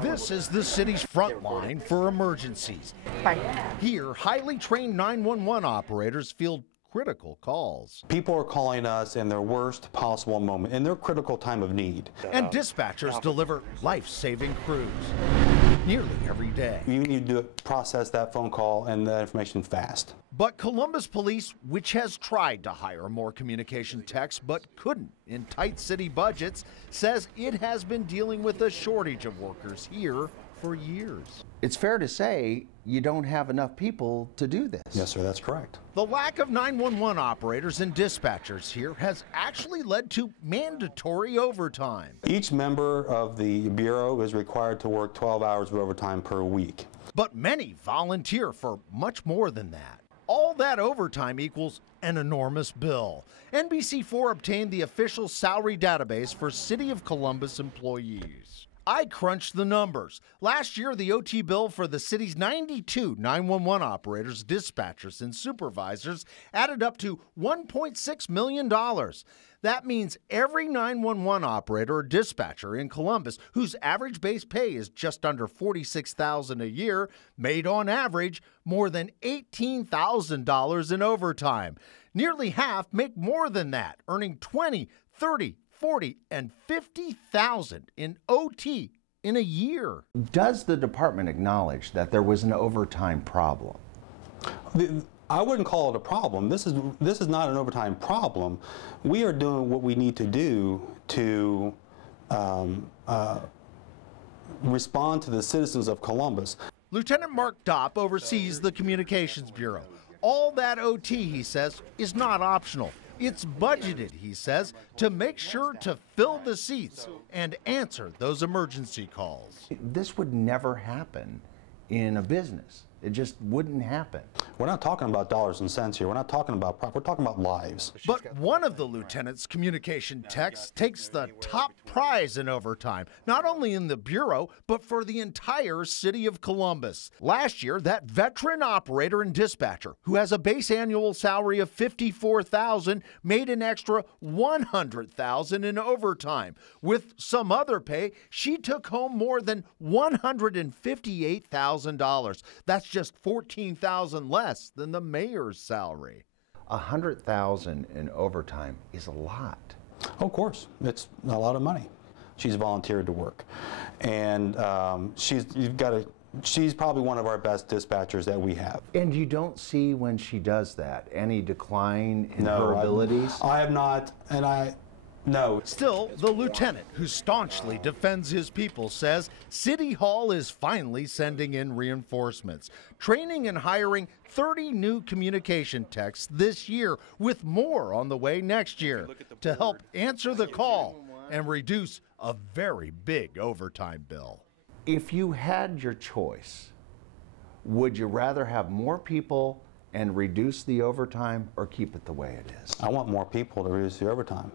This is the city's front line for emergencies. Here, highly trained 911 operators field critical calls. People are calling us in their worst possible moment, in their critical time of need. And dispatchers deliver life-saving crews nearly every day. You need to process that phone call and that information fast. But Columbus Police, which has tried to hire more communication techs but couldn't in tight city budgets, says it has been dealing with a shortage of workers here for years. It's fair to say you don't have enough people to do this. Yes, sir, that's correct. The lack of 911 operators and dispatchers here has actually led to mandatory overtime. Each member of the Bureau is required to work 12 hours of overtime per week. But many volunteer for much more than that. All that overtime equals an enormous bill. NBC4 obtained the official salary database for City of Columbus employees. I crunched the numbers. Last year, the OT bill for the city's 92 911 operators, dispatchers, and supervisors added up to $1.6 million. That means every 911 operator or dispatcher in Columbus, whose average base pay is just under $46,000 a year, made on average more than $18,000 in overtime. Nearly half make more than that, earning $20,000, $30,000, $40,000 and $50,000 in OT in a year. Does the department acknowledge that there was an overtime problem? I wouldn't call it a problem. This is not an overtime problem. We are doing what we need to do to respond to the citizens of Columbus. Lieutenant Mark Dopp oversees the Communications Bureau. All that OT, he says, is not optional. It's budgeted, he says, to make sure to fill the seats and answer those emergency calls. This would never happen in a business. It just wouldn't happen. We're not talking about dollars and cents here. We're talking about lives. But one of the lieutenant's communication techs takes the top prize in overtime, not only in the Bureau, but for the entire city of Columbus. Last year, that veteran operator and dispatcher, who has a base annual salary of $54,000, made an extra $100,000 in overtime. With some other pay, she took home more than $158,000. That's just $14,000 less than the mayor's salary. $100,000 in overtime is a lot. Of course, it's a lot of money. She's volunteered to work, and she's probably one of our best dispatchers that we have. And you don't see when she does that any decline in her abilities? I have not, and no. Still, the lieutenant, who staunchly defends his people, says City Hall is finally sending in reinforcements, training and hiring 30 new communication techs this year, with more on the way next year to help answer the call and reduce a very big overtime bill. If you had your choice, would you rather have more people and reduce the overtime or keep it the way it is? I want more people to reduce the overtime.